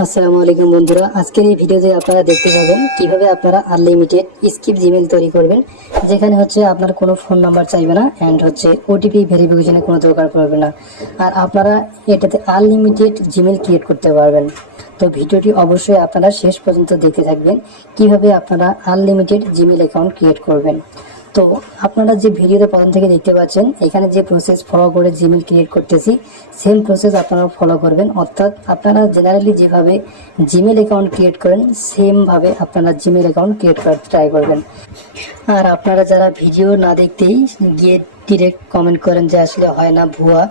আসসালামু আলাইকুম বন্ধুরা, আজকের এই ভিডিওতে আপনারা দেখতে পাবেন কিভাবে আপনারা আনলিমিটেড স্কিপ জিমেল তৈরি করবেন, যেখানে হচ্ছে আপনার কোনো ফোন নাম্বার চাইবে না অ্যান্ড হচ্ছে ওটিপি ভেরিফিকেশনের কোনো দরকার পড়বে না। আর আপনারা এটাতে আনলিমিটেড জিমেল ক্রিয়েট করতে পারবেন। তো ভিডিওটি অবশ্যই আপনারা শেষ পর্যন্ত দেখতে থাকবেন কিভাবে আপনারা আনলিমিটেড জিমেল অ্যাকাউন্ট ক্রিয়েট করবেন। তো আপনারা যে ভিডিওতে প্রথম থেকে দেখতে পাচ্ছেন, এখানে যে প্রসেস ফলো করে জিমেল ক্রিয়েট করতেছি, সেম প্রসেস আপনারা ফলো করবেন। অর্থাৎ আপনারা জেনারেলি যেভাবে জিমেল অ্যাকাউন্ট ক্রিয়েট করেন, সেমভাবে আপনারা জিমেল অ্যাকাউন্ট ক্রিয়েট করতে ট্রাই করবেন। আর আপনারা যারা ভিডিও না দেখতেই গিয়ে ডিরেক্ট কমেন্ট করেন যে আসলে হয় না, ভুয়া,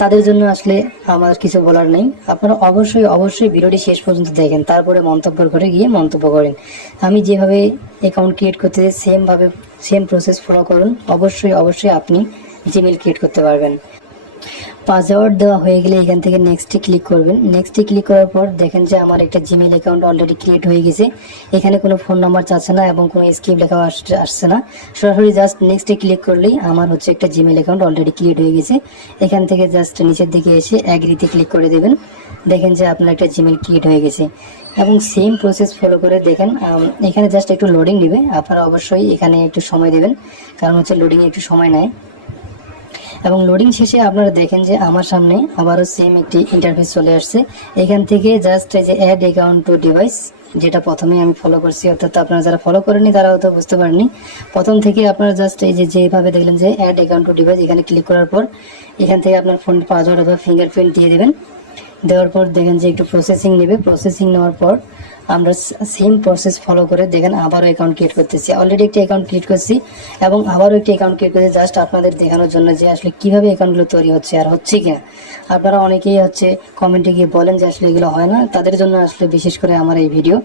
তাদের জন্য আসলে আমার কিছু বলার নেই। আপনারা অবশ্যই ভিডিওটি শেষ পর্যন্ত দেখেন, তারপরে মন্তব্য করে গিয়ে মন্তব্য করেন। আমি যেভাবে অ্যাকাউন্ট ক্রিয়েট করতে সেম প্রসেস ফলো করুন, অবশ্যই আপনি জিমেল ক্রিয়েট করতে পারবেন। পাসওয়ার্ড দেওয়া হয়ে গেলে এখান থেকে নেক্সটে ক্লিক করবেন। নেক্সটে ক্লিক করার পর দেখেন যে আমার একটা জিমেল অ্যাকাউন্ট অলরেডি ক্রিয়েট হয়ে গেছে। এখানে কোনো ফোন নাম্বার চাচ্ছে না এবং কোনো স্কিপ লেখা আসছে না। সরাসরি জাস্ট নেক্সটে ক্লিক করলেই আমার হচ্ছে একটা জিমেল অ্যাকাউন্ট অলরেডি ক্রিয়েট হয়ে গেছে। এখান থেকে জাস্ট নিচের দিকে এসে অ্যাগ্রিতে ক্লিক করে দেবেন। দেখেন যে আপনার একটা জিমেল ক্রিয়েট হয়ে গেছে এবং সেম প্রসেস ফলো করে দেখেন। এখানে জাস্ট একটু লোডিং নেবে, আপনারা অবশ্যই এখানে একটু সময় দেবেন, কারণ হচ্ছে লোডিংয়ে একটু সময় নেয়। এবং লোডিং শেষে আপনারা দেখেন যে আমার সামনে আবারও সেম একটি ইন্টারফেস চলে আসছে। এখান থেকে জাস্ট এই যে অ্যাড অ্যাকাউন্ট টু ডিভাইস, যেটা প্রথমে আমি ফলো করছি, অর্থাৎ আপনারা যারা ফলো করেননি তারা হয়তো বুঝতে পারেননি। প্রথম থেকে আপনারা জাস্ট এই যেভাবে দেখলেন যে অ্যাড অ্যাকাউন্ট টু ডিভাইস, এখানে ক্লিক করার পর এখান থেকে আপনার ফোন পাসওয়ার্ড অথবা ফিঙ্গারপ্রিন্ট দিয়ে দেবেন। দেওয়ার পর দেখেন যে একটু প্রসেসিং নেবে। প্রসেসিং নেওয়ার পর আমরা সেম প্রসেস ফলো করে দেখেন আবারও অ্যাকাউন্ট ক্রিয়েট করতেছি। অলরেডি একটি অ্যাকাউন্ট ক্রিয়েট করছি এবং আবারও একটি অ্যাকাউন্ট ক্রিয়েট করছি, জাস্ট আপনাদের দেখানোর জন্য যে আসলে কীভাবে অ্যাকাউন্টগুলো তৈরি হচ্ছে আর হচ্ছে কিনা। আপনারা অনেকেই হচ্ছে কমেন্টে গিয়ে বলেন যে আসলে এগুলো হয় না, তাদের জন্য আসলে বিশেষ করে আমার এই ভিডিও।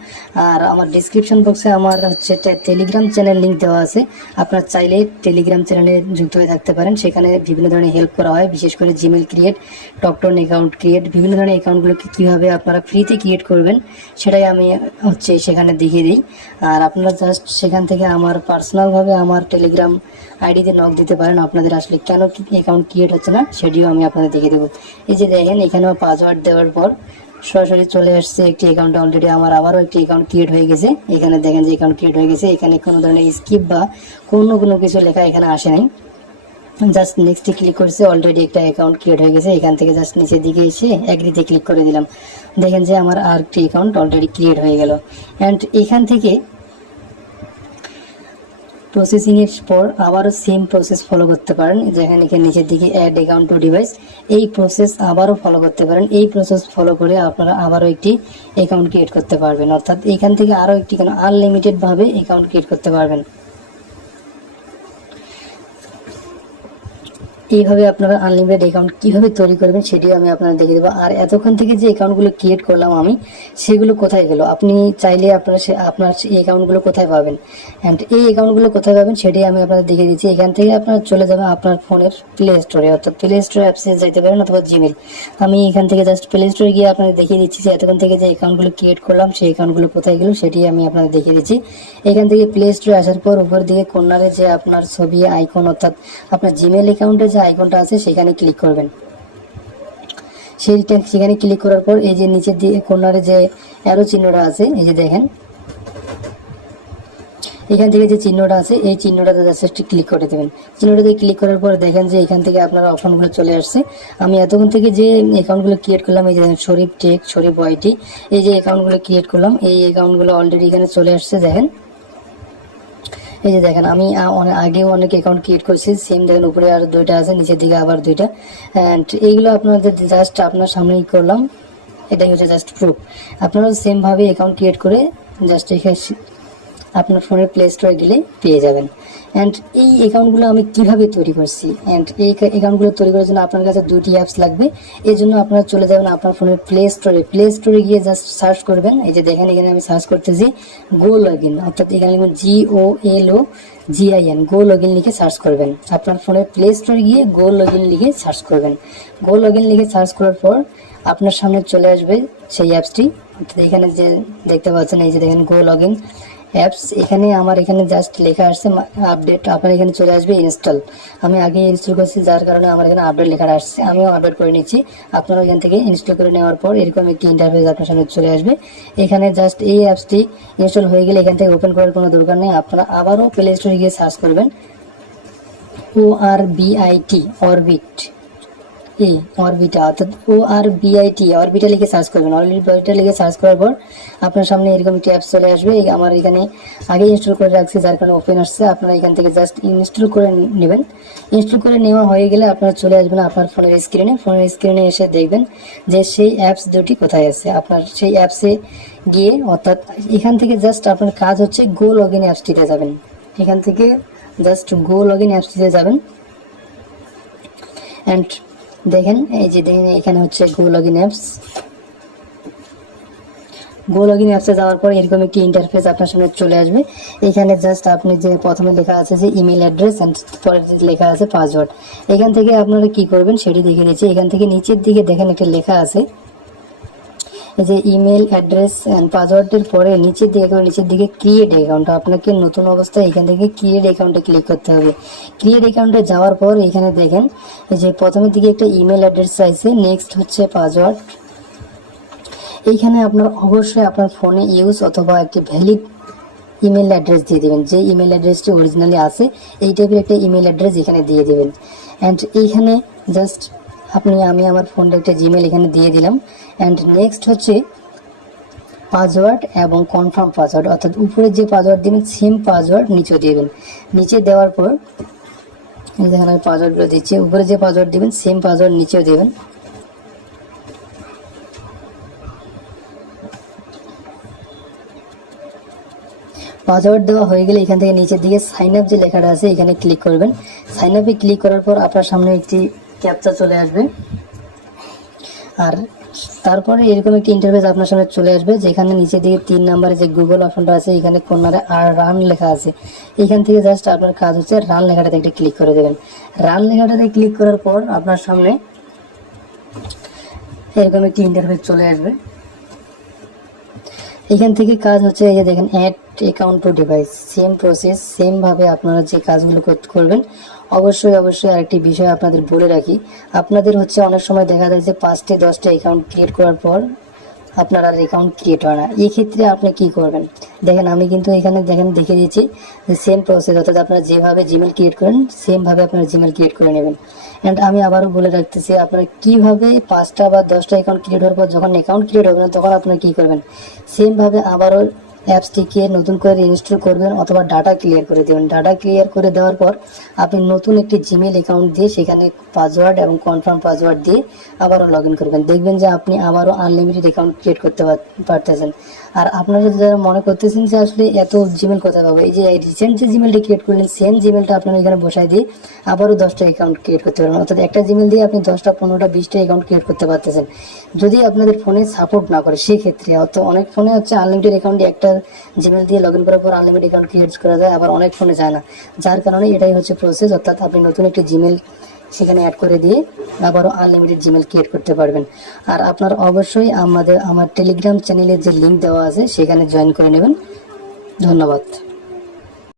আর আমার ডিসক্রিপশন বক্সে আমার হচ্ছে টেলিগ্রাম চ্যানেল লিঙ্ক দেওয়া আছে। আপনারা চাইলে টেলিগ্রাম চ্যানেলে যুক্ত হয়ে থাকতে পারেন। সেখানে বিভিন্ন ধরনের হেল্প করা হয়, বিশেষ করে জিমেল ক্রিয়েট, টকটন অ্যাকাউন্ট ক্রিয়েট, বিভিন্ন ধরনের অ্যাকাউন্টগুলোকে কীভাবে আপনারা ফ্রিতে ক্রিয়েট করবেন সেটাই আমি হচ্ছে সেখানে দেখিয়ে দিই। আর আপনারা জাস্ট সেখান থেকে আমার পার্সোনালভাবে আমার টেলিগ্রাম আইডিতে নক দিতে পারেন। আপনাদের আসলে কেন অ্যাকাউন্ট ক্রিয়েট হচ্ছে না সেটিও আমি আপনাদের দেখিয়ে দেবো। এই যে দেখেন এখানেও পাসওয়ার্ড দেওয়ার পর সরাসরি চলে আসছে একটি অ্যাকাউন্ট। অলরেডি আমার আবারও একটি অ্যাকাউন্ট ক্রিয়েট হয়ে গেছে। এখানে দেখেন যে অ্যাকাউন্ট ক্রিয়েট হয়ে গেছে। এখানে কোনো ধরনের স্কিপ বা কোনো কিছু লেখা এখানে আসে নাই। জাস্ট নেক্সটে ক্লিক করছে, অলরেডি একটা অ্যাকাউন্ট ক্রিয়েট হয়ে গেছে। এখান থেকে জাস্ট নিচের দিকে এসে অ্যাগ্রিতে ক্লিক করে দিলাম। দেখেন যে আমার আর একটি অ্যাকাউন্ট অলরেডি ক্রিয়েট হয়ে গেল। অ্যান্ড এখান থেকে প্রসেসিংয়ের পর আবারও সেম প্রসেস ফলো করতে পারেন, যেখানে এখানে নিচের দিকে অ্যাড অ্যাকাউন্ট টু ডিভাইস, এই প্রসেস আবারও ফলো করতে পারেন। এই প্রসেস ফলো করে আপনারা আবারও একটি অ্যাকাউন্ট ক্রিয়েট করতে পারবেন। অর্থাৎ এখান থেকে আরও একটি আনলিমিটেডভাবে অ্যাকাউন্ট ক্রিয়েট করতে পারবেন। এইভাবে আপনারা আনলিমিটেড অ্যাকাউন্ট কীভাবে তৈরি করবেন সেটিও আমি আপনাদের দেখিয়ে দেবো। আর এতক্ষণ থেকে যে অ্যাকাউন্টগুলো ক্রিয়েট করলাম আমি, সেগুলো কোথায় গেল, আপনি চাইলে আপনার এই অ্যাকাউন্টগুলো কোথায় পাবেন অ্যান্ড এই অ্যাকাউন্টগুলো কোথায় পাবেন সেটাই আমি আপনাদের দেখিয়ে দিচ্ছি। এখান থেকে আপনারা চলে যাবেন আপনার ফোনের প্লে স্টোরে, অর্থাৎ প্লে স্টোর অ্যাপসে যাইতে পারেন অথবা জিমেল। আমি এখান থেকে জাস্ট প্লে স্টোরে গিয়ে আপনাদের দেখিয়ে দিচ্ছি যে এতক্ষণ থেকে যে অ্যাকাউন্টগুলো ক্রিয়েট করলাম সেই অ্যাকাউন্টগুলো কোথায় গেল সেটি আমি আপনাদের দেখিয়ে দিচ্ছি। এখান থেকে প্লে স্টোরে আসার পর উপর দিকে কর্নারে যে আপনার ছবি আইকন, অর্থাৎ আপনার জিমেল অ্যাকাউন্টে যে আইকনটা আছে সেখানে ক্লিক করবেন। সেখানে ক্লিক করার পর এই যে নিচের দিকে কর্নারে যে অ্যারো চিহ্নটা আছে, এই যে দেখেন এখান থেকে যে চিহ্নটা আছে এই চিহ্নটাতে জাস্ট ক্লিক করে দেবেন। চিহ্নটাতে ক্লিক করার পর দেখেন যে এখান থেকে আপনার অপশনগুলো চলে আসছে। আমি এতক্ষণ থেকে যে অ্যাকাউন্টগুলো ক্রিয়েট করলাম, এই যে শরীফ টেক, শরীফ ওয়াইটি, এই যে অ্যাকাউন্টগুলো ক্রিয়েট করলাম, এই অ্যাকাউন্টগুলো অলরেডি এখানে চলে আসছে। দেখেন এই যে দেখেন আমি আগেও অনেক অ্যাকাউন্ট ক্রিয়েট করছি। সেম দেখেন উপরে আর দুইটা আছে, নিচের দিকে আবার দুইটা। অ্যান্ড এইগুলো আপনাদের জাস্ট আপনার সামনেই করলাম, এটাই হচ্ছে জাস্ট প্রুফ। আপনারাও সেমভাবে অ্যাকাউন্ট ক্রিয়েট করে জাস্ট এখানে আপনার ফোনের প্লে স্টোরে গেলে পেয়ে যাবেন। অ্যান্ড এই অ্যাকাউন্টগুলো আমি কিভাবে তৈরি করছি, অ্যান্ড এই অ্যাকাউন্টগুলো তৈরি করার জন্য আপনার কাছে দুটি অ্যাপস লাগবে। এই জন্য আপনারা চলে যাবেন আপনার ফোনের প্লে স্টোরে গিয়ে জাস্ট সার্চ করবেন। এই যে দেখেন এখানে আমি সার্চ করতেছি গো লগইন, অর্থাৎ এখানে লিখুন GOLOGIN, গো লগইন লিখে সার্চ করবেন। আপনার ফোনের প্লে স্টোরে গিয়ে গো লগইন লিখে সার্চ করবেন। গো লগইন লিখে সার্চ করার পর আপনার সামনে চলে আসবে সেই অ্যাপসটি। অর্থাৎ এখানে যে দেখতে পাচ্ছেন এই যে দেখেন গো লগইন, অ্যাপস, এখানে আমার এখানে জাস্ট লেখা আসছে আপডেট, আপনার এখানে চলে আসবে ইনস্টল। আমি আগে ইনস্টল করছি যার কারণে আমার এখানে আপডেট লেখা আসছে, আমিও আপডেট করে নিচ্ছি। আপনারা এখান থেকে ইনস্টল করে নেওয়ার পর এরকম একটি ইন্টারফেস আপনার সামনে চলে আসবে। এখানে জাস্ট এই অ্যাপসটি ইনস্টল হয়ে গেলে এখান থেকে ওপেন করার কোনো দরকার নেই, আপনারা আবারও প্লে স্টোরে গিয়ে সার্চ করবেন ORBIT, অরবিট, এই অরবিটা অর্থাৎ ORBIT, অরবিটা লিখে সার্চ করবেন। অরবিটা লিখে সার্চ করার পর আপনার সামনে এরকম একটি অ্যাপস চলে আসবে। আমার এখানে আগে ইনস্টল করে রাখছি যার কারণে ওপেন আসছে, আপনারা এখান থেকে জাস্ট ইনস্টল করে নেবেন। ইনস্টল করে নেওয়া হয়ে গেলে আপনারা চলে আসবেন আপনার ফোনের স্ক্রিনে এসে দেখবেন যে সেই অ্যাপস দুটি কোথায় আছে। আপনার সেই অ্যাপসে গিয়ে অর্থাৎ এখান থেকে জাস্ট আপনার কাজ হচ্ছে গো লগ ইন অ্যাপসটিতে যাবেন। এখান থেকে জাস্ট গো লগ ইন অ্যাপসটিতে যাবেন অ্যান্ড দেখেন এই যে দেখেন এখানে হচ্ছে গো log in apps. Go log in অ্যাপসে যাওয়ার পর এরকম একটি ইন্টারফেস আপনার সামনে চলে আসবে। এখানে জাস্ট আপনি যে প্রথমে লেখা আছে যে ইমেল অ্যাড্রেস অ্যান্ড পরে লেখা আছে পাসওয়ার্ড, এখান থেকে আপনারা কি করবেন সেটি দেখে নিচ্ছি। এখান থেকে নিচের দিকে দেখেন একটা লেখা আছে এই যে ইমেল অ্যাড্রেস অ্যান্ড পাসওয়ার্ডের পরে নিচের দিকে ক্রিয়েট অ্যাকাউন্ট, আপনাকে নতুন অবস্থায় এখান থেকে ক্রিয়েট অ্যাকাউন্টে ক্লিক করতে হবে। ক্রিয়েট অ্যাকাউন্টে যাওয়ার পর এখানে দেখেন এই যে প্রথমের দিকে একটা ইমেল অ্যাড্রেস চাইছে, নেক্সট হচ্ছে পাসওয়ার্ড। এইখানে আপনার অবশ্যই আপনার ফোনে ইউজ অথবা একটি ভ্যালিড ইমেল অ্যাড্রেস দিয়ে দেবেন, যে ইমেল অ্যাড্রেসটি অরিজিনালি আছে এই টাইপের একটা ইমেল অ্যাড্রেস এখানে দিয়ে দেবেন। অ্যান্ড এইখানে জাস্ট আমি আমার ফোনটা একটা জিমেল এখানে দিয়ে দিলাম। অ্যান্ড নেক্সট হচ্ছে পাসওয়ার্ড এবং কনফার্ম পাসওয়ার্ড, অর্থাৎ উপরে যে পাসওয়ার্ড দেবেন সেম পাসওয়ার্ড নিচে দেবেন। নিচে দেওয়ার পর যেখানে আমি পাসওয়ার্ডগুলো দিচ্ছি, উপরে যে পাসওয়ার্ড দেবেন সেম পাসওয়ার্ড নিচেও দেবেন। পাসওয়ার্ড দেওয়া হয়ে গেলে এখান থেকে নিচের দিকে সাইন আপ যে লেখাটা আছে এখানে ক্লিক করবেন। সাইন আপে ক্লিক করার পর আপনার সামনে একটি ক্যাপচা চলে আসবে, আর তারপরে এরকম একটি ইন্টারফেস আপনার সামনে চলে আসবে যেখানে নিচের দিকে 3 নম্বরে যে গুগল অপশনটা আছে এখানে কর্নারে আর রান লেখা আছে। এখান থেকে জাস্ট আপনার কাজ হচ্ছে রান লেখাটাতে একটা ক্লিক করে দেবেন। রান লেখাটাতে ক্লিক করার পর আপনার সামনে এরকম একটি ইন্টারফেস চলে আসবে। এখান থেকে কাজ হচ্ছে এই যে দেখেন add account to device, same process, same ভাবে আপনারা যে কাজগুলো করবেন। অবশ্যই আরেকটি বিষয় আপনাদের বলে রাখি, আপনাদের হচ্ছে অনেক সময় দেখা যায় যে 5টে 10টে অ্যাকাউন্ট ক্রিয়েট করার পর আপনার আর অ্যাকাউন্ট ক্রিয়েট হয় না। এই ক্ষেত্রে আপনি কি করবেন দেখেন, আমি কিন্তু এখানে দেখেন দেখে দিয়েছি যে সেম প্রসেস, অর্থাৎ আপনারা যেভাবে জিমেল ক্রিয়েট করেন সেম ভাবে আপনারা জিমেল ক্রিয়েট করে নেবেন। অ্যান্ড আমি আবারও বলে রাখতেছি আপনারা কিভাবে 5টা বা 10টা অ্যাকাউন্ট ক্রিয়েট হওয়ার পর যখন অ্যাকাউন্ট ক্রিয়েট হবে না তখন আপনারা কি করবেন, সেম ভাবে আবারও অ্যাপসটিকে নতুন করে ইনস্টল করবেন অথবা ডাটা ক্লিয়ার করে দেবেন। ডাটা ক্লিয়ার করে দেওয়ার পর আপনি নতুন একটি জিমেল অ্যাকাউন্ট দিয়ে সেখানে পাসওয়ার্ড এবং কনফার্ম পাসওয়ার্ড দিয়ে আবারও লগ ইন করবেন। দেখবেন যে আপনি আবারও আনলিমিটেড অ্যাকাউন্ট ক্রিয়েট করতে পারতেছেন। আর আপনারা যারা মনে করতেছেন যে আসলে এত জিমেল কোথায় পাবো, এই যে রিসেন্ট যে জিমেলটি ক্রিয়েট করলেন সেম জিমেলটা আপনারা এখানে বসাই দিয়ে আবারও 10টা অ্যাকাউন্ট ক্রিয়েট করতে পারবেন। অর্থাৎ একটা জিমেল দিয়ে আপনি 10টা 15টা 20টা অ্যাকাউন্ট ক্রিয়েট করতে পারতেছেন। যদি আপনাদের ফোনে সাপোর্ট না করে সেক্ষেত্রে, অত অনেক ফোনে হচ্ছে আনলিমিটেড অ্যাকাউন্টে একটা জিমেল দিয়ে লগ ইন করার পর আনলিমিটেড অ্যাকাউন্ট ক্রিয়েট করা যায়, আবার অনেক ফোনে যায় না, যার কারণে এটাই হচ্ছে প্রসেস। অর্থাৎ আপনি নতুন একটি জিমেল সেখানে অ্যাড করে দিয়ে আবারও আনলিমিটেড জিমেল ক্রিয়েট করতে পারবেন। আর আপনার অবশ্যই আমার টেলিগ্রাম চ্যানেলের যে লিঙ্ক দেওয়া আছে সেখানে জয়েন করে নেবেন। ধন্যবাদ।